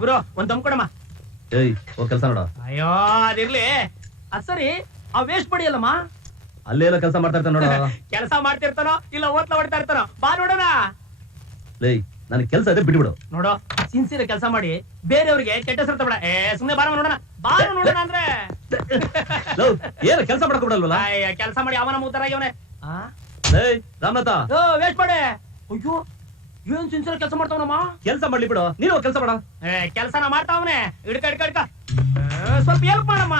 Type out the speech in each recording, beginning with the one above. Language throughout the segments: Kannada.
ಗುರು ಒಂದ್ ದಮ್ ಕೊಡಮ್ಮ. ಕೆಲಸ ನೋಡ. ಅಯ್ಯೋ ಅದಿರ್ಲಿ. ಅದ್ ಸರಿ, ಆ ವೇಸ್ಟ್ ಪಡಿ ಅಲ್ಲಮ್ಮ, ಅಲ್ಲೆಲ್ಲ ಕೆಲಸ ಮಾಡ್ತಾ ಇರ್ತಾನ ನೋಡ. ಕೆಲಸ ಮಾಡ್ತಿರ್ತಾನೋ ಇಲ್ಲ ಓತ್ಲ ಹೊಡ್ತಾ ಇರ್ತಾನೋ, ಬಾ ನೋಡೋಣ. ನನ್ ಕೆಲಸ ಇದೆ, ಬಿಡ್ಬಿಡು. ನೋಡೋ, ಸಿನ್ಸಿಯರ್ ಕೆಲಸ ಮಾಡಿ ಬೇರೆಯವ್ರಿಗೆ ಕೆಟ್ಟ ಹೆಸರು ತಗೊಳ. ಸುಮ್ನೆ ಬಾರ ನೋಡೋಣ, ಬಾರ ನೋಡೋಣ ಅಂದ್ರೆ ಏನ್ ಕೆಲಸ ಮಾಡಕ್ ಬಿಡಲ್ವಲ್ಲ? ಕೆಲಸ ಮಾಡಿ ಅವನ ಮೂತರ ಇವನೇ. ರಾಮನಾಥ, ವೇಸ್ಟ್ ಪಡೆ. ಅಯ್ಯೋ ಏನ್ ಸಿನ್ಸಿಯರ್ ಕೆಲಸ ಮಾಡ್ತಾವನಮ್ಮ. ಕೆಲಸ ಮಾಡ್ಲಿ ಬಿಡು, ನೀನು ಕೆಲಸ ಮಾಡ. ಕೆಲಸನ ಮಾಡ್ತಾವನೆ. ಹಿಡ್ಕ ಹಿಡ್ಕ ಹಿಡ್ಕ, ಸ್ವಲ್ಪ ಹೆಲ್ಪ್ ಮಾಡಮ್ಮ.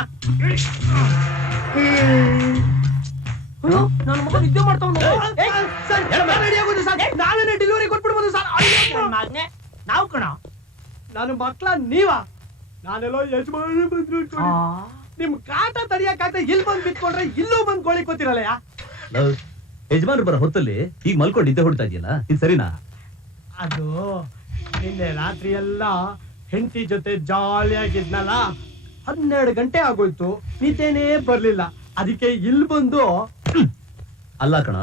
ನನ್ನ ಮಗ ನಿದ್ದೆ ಮಾಡ್ತಾವನು. ನಾಳೆ ಡೆಲಿವರಿ ಕೊಟ್ಬಿಡ್ಬೋದು ಸರ್. ನಾವು ಕಣ, ನಾನು ಮಕ್ಳ ನೀವ. ನಾನೆಲ್ಲೋ ಯಜಮಾನ ಬಂದ್ರು ನಿಮ್ ಕಾಟ ತಡಿಯಕ್ಕಾಗ್ತಾ ಇಲ್ಲಿ ಬಂದ್ ಬಿತ್ಕೊಂಡ್ರೆ ಇಲ್ಲೂ ಬಂದ್ ಗೋಳಿ ಕೂತಿರಲ್ಲ. ಯಜಮಾನ್ರು ಬರೋ ಹೊತ್ತಲ್ಲಿ ಈಗ ಮಲ್ಕೊಂಡು ನಿದ್ದೆ ಹೊಡ್ತಾ ಇದೆಯಲ್ಲ, ಇದು ಸರಿನಾ? ಅದು ನಿನ್ನೆ ರಾತ್ರಿ ಎಲ್ಲ ಹೆಂಡತಿ ಜೊತೆ ಜಾಲಿಯಾಗಿದ್ನಲ್ಲ, 12 ಗಂಟೆ ಆಗೋಯ್ತು, ನಿದ್ದೆನೇ ಬರ್ಲಿಲ್ಲ. ಅದಕ್ಕೆ ಇಲ್ಲಿ ಬಂದು. ಅಲ್ಲ ಕಣ,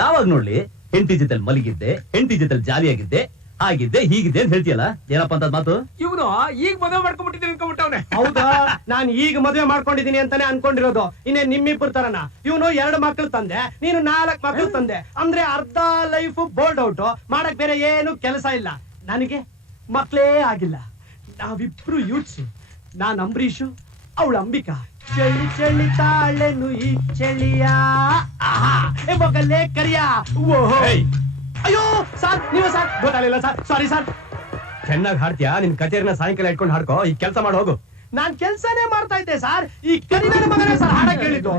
ಯಾವಾಗ ನೋಡ್ಲಿ ಹೆಂಡತಿ ಜೊತೆ ಮಲಗಿದ್ದೆ, ಹೆಂಡತಿ ಜೊತೆ ಜಾಲಿಯಾಗಿದ್ದೆ, ಹಾಗಿದ್ದೆ ಹೀಗಿದ್ದೆ ಅಂತ ಹೇಳ್ತೀಯಲ್ಲ, ಏನಪ್ಪಾ ಅಂತ ಮಾತು? ಇವನು ಈಗ ಮದುವೆ ಮಾಡ್ಕೊಂಡ್ಬಿಟ್ಟಿದ್ದೀನಿ ಅನ್ಕೊಂಡ್ಬಿಟ್ಟವನೆ. ಹೌದಾ? ನಾನ್ ಈಗ ಮದುವೆ ಮಾಡ್ಕೊಂಡಿದೀನಿ ಅಂತಾನೆ ಅನ್ಕೊಂಡಿರೋದು. ಇನ್ನೇ ನಿಮ್ಮಿಬ್ಬರು ತರನ ಇವನು 2 ಮಕ್ಳು ತಂದೆ, ನೀನು 4 ಮಕ್ಳು ತಂದೆ. ಅಂದ್ರೆ ಅರ್ಧ ಲೈಫ್ ಬೋಲ್ಡ್ ಔಟ್, ಮಾಡಕ್ ಬೇರೆ ಏನು ಕೆಲಸ ಇಲ್ಲ. ನನಗೆ ಮಕ್ಳೇ ಆಗಿಲ್ಲ. ನಾವಿಬ್ರು ಯೂತ್ಸು. ನಾನ್ ಅಂಬರೀಷು, ಅವಳು ಅಂಬಿಕಾ. ಚಳಿ ಚಳಿ ತಾಳೆನು ಈ ಚಳಿಯ ಮೊಗಲೇ ಕರಿಯ. ಅಯ್ಯೋ ಸರ್, ನೀವ ಸರ್, ಗೊತ್ತಾಗಲಿಲ್ಲ ಸರ್, ಸಾರಿ ಸರ್. ಚೆನ್ನಾಗಿ ಹಾಡ್ತೀಯಾ? ನಿನ್ ಕಚೇರಿನ ಸಾಯಂಕಾಲ ಇಟ್ಕೊಂಡು ಹಾಡ್ಕೋ, ಈ ಕೆಲಸ ಮಾಡಿ ಹೋಗು. ನಾನ್ ಕೆಲ್ಸನೇ ಮಾಡ್ತಾ ಇದ್ದೆ ಸರ್. ಈ ಕರಿದನ ಮಗನೇ ಸರ್ ಹಾಡಕ್ ಹೇಳಿದ್ದು.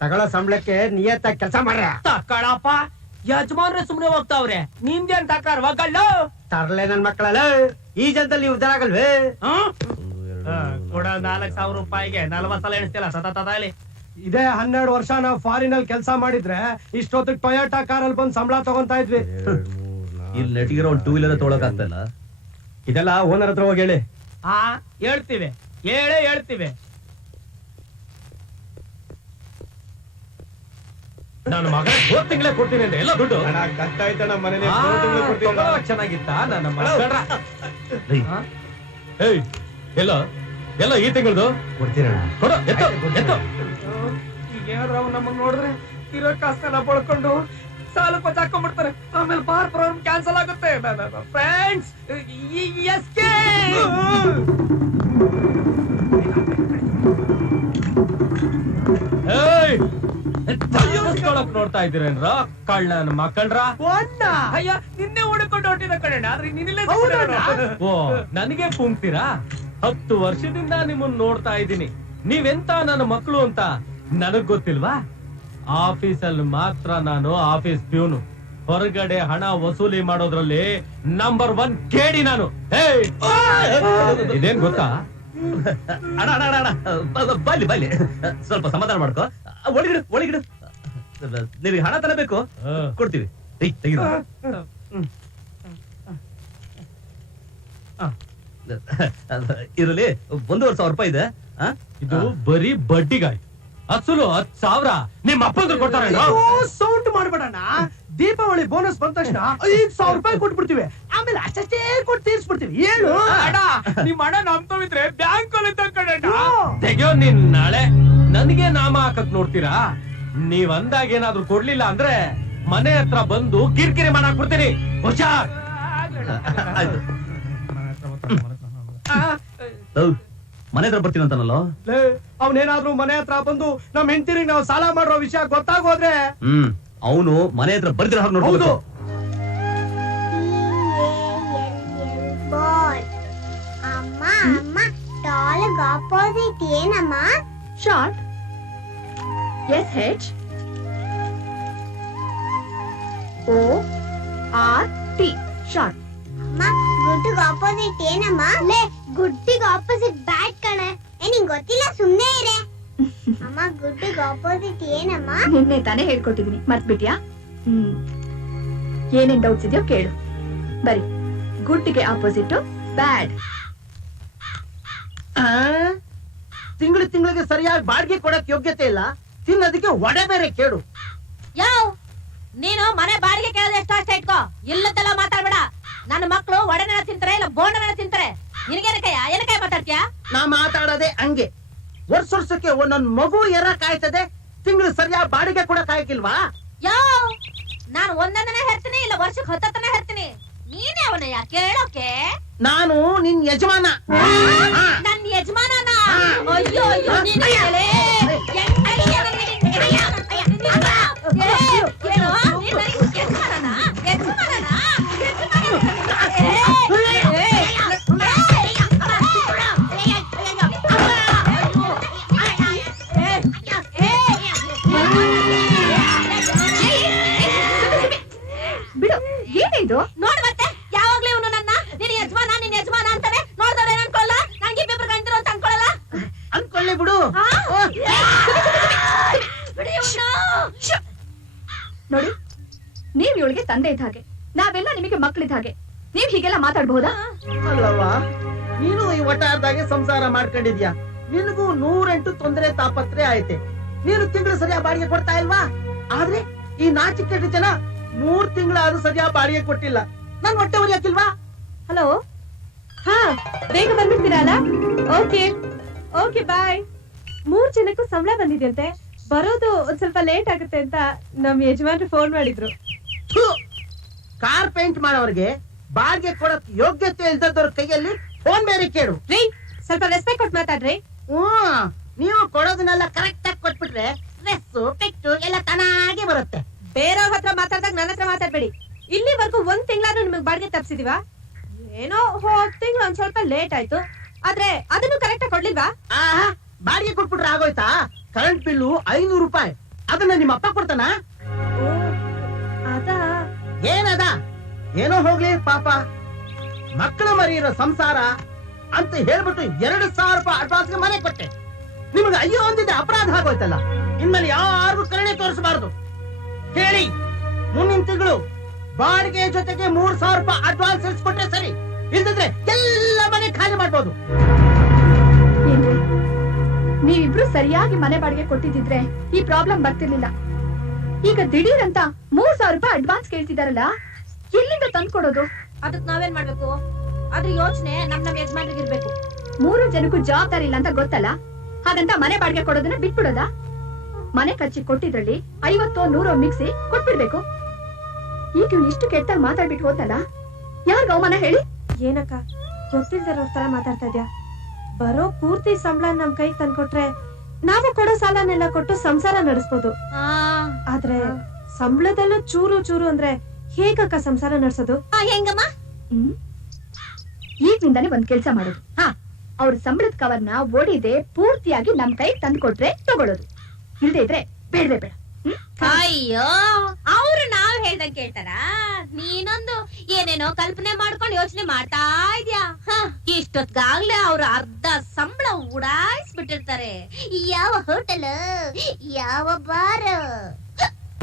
ತಗೊಳ್ಳೋ ಸಂಬಳಕ್ಕೆ ನಿಯತ್ತಾಗಿ ಕೆಲಸ ಮಾಡ್ರ. ತಕ್ಕಳಪ್ಪ, ಯಜಮಾನ್ರೆ ಸುಮ್ನೆ ಹೋಗ್ತಾವ್ರೆ, ನಿಮ್ದೇನ್ ತಕ್ರಾರ ಒಗ್ಗಳ್ಳ? ತರ್ಲೆ ನನ್ ಮಕ್ಕಳಲ್ಲ, ಈ ಜನದಲ್ಲಿ ನೀವು ಉದ್ದಾರ ಆಗಲ್ವೇ? ಕೊಡ 4,000 ರೂಪಾಯಿಗೆ 40 ಸಲ ಎಣಿಸ್ತಿಲ್ಲ ಸತತದಲ್ಲಿ. ಇದೇ 12 ವರ್ಷ ನಾವು ಫಾರಿನ್ ಅಲ್ಲಿ ಕೆಲಸ ಮಾಡಿದ್ರೆ ಇಷ್ಟೊತ್ತಿಗೆ ಟೊಯೋಟಾ ಕಾರಲ್ಲಿ ಬಂದು ಸಂಬಳ ತಗೊಂತಾ ಇದ್ವಿ. ಇಲ್ಲಿ ನೆಟ್ಗಿರೋ ಒಂದು 2 ವೀಲರ್ ತೊಗೊಳಕ್ ಆಗ್ತಾ ಇಲ್ಲ. ಇದೆಲ್ಲ ಓನರ್ ಹತ್ರ ಹೋಗಿ ಹೇಳಿ. ಹೇಳ್ತೀವಿ, ಹೇಳ್ತೀವಿ. ನನ್ನ ಮಗ 4 ತಿಂಗಳೇ ಕೊಡ್ತೀನಿ ಅಂದ್ರೆ ಎಲ್ಲ ದುಡ್ಡು ಚೆನ್ನಾಗಿತ್ತ ನನ್ನ ಎಲ್ಲ ಈ ತಿಂಗಳದು ಕೊಡ್ತೀರ. ಕೊಡು, ಎತ್ತು. ಈಗ ಏನಾದ್ರು ನಮ್ಮನ್ನ ನೋಡಿದ್ರೆ ಇರೋ ಕಾಸನ್ನ ಬಳ್ಕೊಂಡು ಸಾಲ ಪಚ್ಚ ಹಾಕೊಂಡ್ಬಿಡ್ತಾರೆ. ಆಮೇಲೆ ಬಾರ್ ಪ್ರೋಗ್ರಾಮ್ ಕ್ಯಾನ್ಸಲ್ ಆಗುತ್ತೆ. ಫ್ರೆಂಡ್ಸ್, ನೋಡ್ತಾ ಇದ್ದೀರೇನ್ರ ಕಳ್ಳನ ಮಕ್ಕಳ್ರ? ಅಯ್ಯ, ನಿನ್ನೆ ಹುಡುಕೊಂಡು ಹೊಟ್ಟಿದ ಕಣ. ಆದ್ರೆ ನಿನ್ನೆ ಓ, ನನಗೆ ಪುಂಕ್ತೀರಾ? 10 ವರ್ಷದಿಂದ ನಿಮ್ಮನ್ನ ನೋಡ್ತಾ ಇದ್ದೀನಿ. ನೀವೆಂತ ನನ್ನ ಮಕ್ಕಳು ಅಂತ ನನಗ್ ಗೊತ್ತಿಲ್ವಾ? ಆಫೀಸಲ್ಲಿ ಮಾತ್ರ ನಾನು ಆಫೀಸ್ ಪ್ಯೂನು, ಹೊರಗಡೆ ಹಣ ವಸೂಲಿ ಮಾಡೋದ್ರಲ್ಲಿ ನಂಬರ್ 1 ಕೇಡಿ ನಾನು. ಇದೇನ್ ಗೊತ್ತಾ? ಬಲ್ಲಿ ಸ್ವಲ್ಪ ಸಮಾಧಾನ ಮಾಡ್ಕೋ. ಒಳಗಿಡು. ನಿನಗೆ ಹಣ ತರಬೇಕು, ಕೊಡ್ತೀವಿ. ಇರಲಿ, 1,500 ರೂಪಾಯಿ ಇದೆ. ಇದು ಬರೀ ಬಡ್ಡಿಗಾಯ್. ಅಸಲು 10,000 ನಿಮ್ಮ ಅಪ್ಪಂದ್ರು ಕೊಡ್ತಾರೆ. ಸೌಂಡ್ ಮಾಡ್ಬೇಡಣ. ದೀಪಾವಳಿ ಬೋನಸ್ ಬಂದ ತಕ್ಷಣ 5,000 ರೂಪಾಯಿ ಕೊಟ್ಬಿಡ್ತೀವಿ. ಆಮೇಲೆ ಅಷ್ಟೇ ಕೊಟ್ಟು ತೀರ್ಸ್ಬಿಡ್ತೀವಿ. ಹೇಳು ನಿಮ್ ಹಣ ನಂಬ್ಕೊಂಡಿದ್ರೆ ಬ್ಯಾಂಕ್ ಅಲ್ಲಿ ತೆಗಿಯೋ ನಿನ್ ನಾಳೆ. ನನಗೆ ನಾಮ ಹಾಕಕ್ ನೋಡ್ತೀರಾ? ನೀವ್ ಅಂದಾಗ ಏನಾದ್ರು ಕೊಡ್ಲಿಲ್ಲ ಅಂದ್ರೆ ಮನೆ ಹತ್ರ ಬಂದು ಕಿರಿಕಿರಿ ಮಾಡಾಕ್ ಬಿಡ್ತೀನಿ. ಹುಷಾರ್. ಮನೆ ಹತ್ರ ಬರ್ತೀನಿ ಅಂತಾನಲ್ಲ. ಅವನೇನಾದ್ರೂ ಮನೆ ಹತ್ರ ಬಂದು ನಮ್ ಹೆಂಡತಿರಿಗೆ ನಾವು ಸಾಲ ಮಾಡೋ ವಿಷಯ ಗೊತ್ತಾಗೋದ್ರೆ ಅವನು ಮನೆ ಹತ್ರ ಬರ್ತಿರೋ ಹಾಗೆ ನೋಡ್ಬೋದು. ಅಮ್ಮ ಟಾಲ್ಗ್ ಆಪೋಸಿಟ್ ಏನಮ್ಮ? ಶಾರ್ಟ್. SH ORT short. ಅಮ್ಮ ಗುಡ್ಡಿಗೆ ಆಪೋಸಿಟ್ ಏನಮ್ಮ? ಲೇ, ಗುಡ್ಡಿಗೆ ಆಪೋಸಿಟ್ ಬ್ಯಾಟ್ ಕಣೆ. ನಿಂಗೆ ಗೊತ್ತಿಲ್ಲ, ಸುಮ್ನೆ ಇರೆ. ಅಮ್ಮ ಗುಡ್ಡಿಗೆ ಆಪೋಸಿಟ್ ಏನಮ್ಮ? ನಿನ್ನೆ ತಾನೇ ಹೇಳ್ಕೊಟ್ಟಿದೀನಿ, ಮರ್ತ್ಬಿಟ್ಯಾ? ಏನೇನ್ ಡೌಟ್ಸ್ ಇದೆಯೋ ಕೇಳು. ಬರಿ. ಗುಡ್ಡಿಗೆ ಆಪೋಸಿಟ್ ಬ್ಯಾಡ್. ತಿಂಗಳಿಗೆ ಸರಿಯಾಗಿ ಬಾಡಿಗೆ ಕೊಡಕ್ ಯೋಗ್ಯತೆ ಇಲ್ಲ, ತಿನ್ನೋದಕ್ಕೆ ಒಡೆ ಬೇರೆ ಕೇಡು. ಯಾವ ನೀನು ಮನೆ ಬಾಡಿಗೆ ಕೇಳೋದು ಎಷ್ಟು ಅಷ್ಟೇ ಇಟ್ಕೋ, ಇಲ್ಲದೆಲ್ಲ ಮಾತಾಡ್ಬೇಡ. ನನ್ನ ಮಕ್ಕಳು ಒಡೆನ ತಿಂತಾರೆ ಇಲ್ಲ ಬೋಂಡನ ತಿಂತಾರೆ, ನಿನಗೇನಕಯ್ಯ ಏನಕಯ್ಯ ಮಾತಾಡ್ತೀಯ? ನಾ ಮಾತಾಡೋದೆ ಹಂಗೆ. ವರ್ಷಕ್ಕೆ ಒಂದೊಂದ್ ಮಗು ಎರ ಕಾಯ್ತದೆ, ತಿಂಗಳು ಸರಿಯಾಗಿ ಬಾಡಿಗೆ ಕೂಡ ಕಾಯಕಿಲ್ವಾ? ಯಾವ ನಾನು ಒಂದೊಂದನ ಹೇಳ್ತೀನಿ ಇಲ್ಲ ವರ್ಷಕ್ಕೆ 10 ಹೇಳ್ತೀನಿ, ನೀನೇ ಅವನಯ್ಯ ಕೇಳೋಕೆ? ನಾನು ನಿನ್ ಯಜಮಾನ. ನನ್ನ ಯಜಮಾನನ? ಅಯ್ಯೋ ಅಯ್ಯೋ ನೀನು ಹೇಳೇ. ಬಿಡು, ಏನಿದು? ನೋಡ್ ಮತ್ತೆ ಯಾವಾಗ್ಲೂ ಇವನು ನನ್ನ ನಿನ್ ಯಜಮಾನ ಅಂತಾನೆ. ನೋಡ್ದವ್ರೆ ಅನ್ಕೊಳ್ಳ, ನಂಗೆ ಇಬ್ಬಿಬ್ರು ಗಂಟರು ಅಂತ ಅನ್ಕೊಳ್ಳಲ್ಲ. ಅನ್ಕೊಳ್ಳಿ ಬಿಡು. ಬಿಡಿ ಇವ್ನ. ನೋಡಿ, ನೀವ್ ಇವಳಿಗೆ ತಂದೆ ಇದ್ದ ಹಾಗೆ, ನಾವೆಲ್ಲ ನಿಮಗೆ ಮಕ್ಕಳಿದ್ದ ಹಾಗೆ. ನೀವ್ ಹೀಗೆಲ್ಲ ಮಾತಾಡ್ಬಹುದಾ? ಅಲ್ಲವಾ, ನೀನು ಈ ಒಟ್ಟಾರ್ದಾಗೆ ಸಂಸಾರ ಮಾಡ್ಕೊಂಡಿದ್ಯಾ, ನಿನಗೂ 108 ತೊಂದರೆ ತಾಪತ್ರೆ ಆಯ್ತೆ. ನೀನು ತಿಂಗಳು ಸರಿಯಾಗಿ ಬಾಡಿಗೆ ಕೊಡ್ತಾ ಇಲ್ವಾ? ಆದ್ರೆ ಈ ನಾಚಿಕೆಟ್ಟ ಜನ 3 ತಿಂಗಳಾದ್ರೂ ಸರಿಯಾಗಿ ಬಾಡಿಗೆ ಕೊಟ್ಟಿಲ್ಲ. ನನ್ ಹೊಟ್ಟೆ ಉರಿಯಾಕಿಲ್ವಾ? ಹಲೋ, ಹಾ ಬೇಗ ಬಂದ್ಬಿಡ್ತೀರಲ್ಲ? Okay okay bye. 3 ಜನಕ್ಕೂ ಸಂಬಳ ಬಂದಿದೆಯಂತೆ, ಬರೋದು ಒಂದ್ ಸ್ವಲ್ಪ ಲೇಟ್ ಆಗುತ್ತೆ ಅಂತ ನಮ್ ಯಜಮಾನ್ರು ಫೋನ್ ಮಾಡಿದ್ರು. ಕಾರ್ ಪೇಂಟ್ ಮಾಡೋರ್ಗೆ ಬಾಡಿಗೆ ಕೊಡಕ್ ಯೋಗ್ಯತೆ ಇಲ್ದವ್ರ ಕೈಯಲ್ಲಿ ಫೋನ್ ಬೇರೆ ಕೇಳು. ರೀ, ಸ್ವಲ್ಪ ರೆಸ್ಪೆಕ್ಟ್ ಕೊಟ್ಟು ಮಾತಾಡ್ರಿ. ನೀವು ಕೊಡೋದನ್ನೆಲ್ಲ ಕರೆಕ್ಟ್ ಆಗಿ ಕೊಟ್ಬಿಟ್ರೆ ಡ್ರೆಸ್ ಪೆಟ್ಟು ಎಲ್ಲ ತಾನಾಗೆ ಬರುತ್ತೆ. ಬೇರೆಯವ್ರ ಹತ್ರ ಮಾತಾಡ್ದಾಗ ನನ್ನ ಹತ್ರ ಮಾತಾಡ್ಬೇಡಿ. ಇಲ್ಲಿವರೆಗೂ 1 ತಿಂಗಳಾದ್ರೂ ನಿಮಗ್ ಬಾಡಿಗೆ ತಪ್ಸಿದೀವಾ? ಏನೋ ಹೋದ್ ತಿಂಗಳು ಒಂದ್ ಸ್ವಲ್ಪ ಲೇಟ್ ಆಯ್ತು, ಆದ್ರೆ ಅದನ್ನು ಕರೆಕ್ಟ್ ಆಗಿ ಕೊಡ್ಲಿಲ್ವಾ? ಆಹಾ, ಬಾಡಿಗೆ ಕೊಟ್ಬಿಟ್ರೆ ಆಗೋಯ್ತಾ? ಕರೆಂಟ್ ಬಿಲ್ಲು 500 ರೂಪಾಯಿ, ಅದನ್ನ ನಿಮ್ಮ ಅಪ್ಪ ಕೊಡ್ತಾನ? ಅದಾ? ಏನದ? ಏನೋ ಹೋಗ್ಲಿ ಪಾಪ, ಮಕ್ಕಳು ಮರಿ ಇರೋ ಸಂಸಾರ ಅಂತ ಹೇಳ್ಬಿಟ್ಟು 2,000 ರೂಪಾಯಿ ಅಡ್ವಾನ್ಸ್ಗೆ ಮನೆ ಕೊಟ್ಟೆ. ನಿಮ್ಗೆ ಅಯ್ಯೋ ಒಂದಿದೆ ಅಪರಾಧ ಆಗೋಯ್ತಲ್ಲ. ಇನ್ಮೇಲೆ ಯಾರಿಗೂ ಕರುಣೆ ತೋರಿಸಬಾರದು. ಹೇಳಿ, ಮುಂದಿನ ತಿಂಗಳು ಬಾಡಿಗೆ ಜೊತೆಗೆ 3,000 ರೂಪಾಯಿ ಅಡ್ವಾನ್ಸ್ ಇರಿಸ್ಕೊಟ್ರೆ ಸರಿ, ಇಲ್ದಿದ್ರೆ ಎಲ್ಲ ಮನೆ ಖಾಲಿ ಮಾಡ್ಬೋದು. ಏನ್ರಿ, ನೀವಿಬ್ರು ಸರಿಯಾಗಿ ಮನೆ ಬಾಡಿಗೆ ಕೊಟ್ಟಿದ್ರೆ ಈ ಪ್ರಾಬ್ಲಮ್ ಬರ್ತಿರ್ಲಿಲ್ಲ. ಈಗ ದಿಢೀರ್ ಅಂತ 3,000 ರೂಪಾಯಿ ಅಡ್ವಾನ್ಸ್ ಕೇಳ್ತಿದಾರಲ್ಲ, ಎಲ್ಲಿಂದ ತಂದ್ಕೊಡೋದು? ಅದಕ್ ನಾವೇನ್ ಮಾಡ್ಬೇಕು? ಅದ್ರ ಯೋಚನೆ ನಮ್ ಯಜಮಾನ್ರಿಗೆ ಇರ್ಬೇಕು. 3 ಜನಕ್ಕೂ ಜವಾಬ್ದಾರಿ ಇಲ್ಲ ಅಂತ ಗೊತ್ತಲ್ಲ, ಹಾಗಂತ ಮನೆ ಬಾಡಿಗೆ ಕೊಡೋದನ್ನ ಬಿಟ್ಬಿಡೋದಾ? ಮನೆ ಖರ್ಚಿಗೆ ಕೊಟ್ಟಿದ್ರಲ್ಲಿ 50 100 ಮಿಕ್ಸಿ ಕೊಟ್ಬಿಡ್ಬೇಕು. ಈಗ ಇವ್ನು ಇಷ್ಟು ಕೆಟ್ಟಾಗಿ ಮಾತಾಡ್ಬಿಟ್ಟು ಹೋತಲ್ಲ, ಯಾರ್ಗ ಅವಮಾನ ಹೇಳಿ? ಏನಕ್ಕ ಗೊತ್ತಿಲ್ದಿರೋ ತರ ಮಾತಾಡ್ತಾ ಇದ್ಯಾ? ಬರೋ ಪೂರ್ತಿ ಸಂಬಳ ನಮ್ ಕೈಗೆ ತಂದ್ಕೊಟ್ರೆ ನಾವು ಕೊಡೋ ಸಾಲನೆಲ್ಲ ಕೊಟ್ಟು ಸಂಸಾರ ನಡೆಸ್ಬೋದು. ಆದ್ರೆ ಸಂಬಳದಲ್ಲೂ ಚೂರು ಚೂರು ಅಂದ್ರೆ ಹೇಗಕ್ಕ ಸಂಸಾರ ನಡೆಸೋದು? ಹೆಂಗಮ್ಮ? ಈಗಿನಿಂದಾನೆ ಒಂದ್ ಕೆಲ್ಸ ಮಾಡೋದು. ಅವ್ರ ಸಂಬಳದ ಕವರ್ನ ಒಡಿದೆ ಪೂರ್ತಿಯಾಗಿ ನಮ್ ಕೈಗೆ ತಂದ್ಕೊಟ್ರೆ ತಗೊಳ್ಳೋದು, ಇಲ್ದೇ ಇದ್ರೆ ಬೇಡವೇ ಬೇಡ. ಅಯ್ಯೋ, ಅವ್ರು ನಾವ್ ಹೇಳ್ದಂಗ್ ಕೇಳ್ತಾರ? ನೀನೊಂದು ಏನೇನೋ ಕಲ್ಪನೆ ಮಾಡ್ಕೊಂಡು ಯೋಚನೆ ಮಾಡ್ತಾ ಇದ್ಯಾ. ಇಷ್ಟೊತ್ಗಾಗ್ಲೇ ಅವ್ರು ಅರ್ಧ ಸಂಬಳ ಉಡಾಯಿಸ್ಬಿಟ್ಟಿರ್ತಾರೆ. ಯಾವ ಹೋಟೆಲ್, ಯಾವ ಬಾರ್,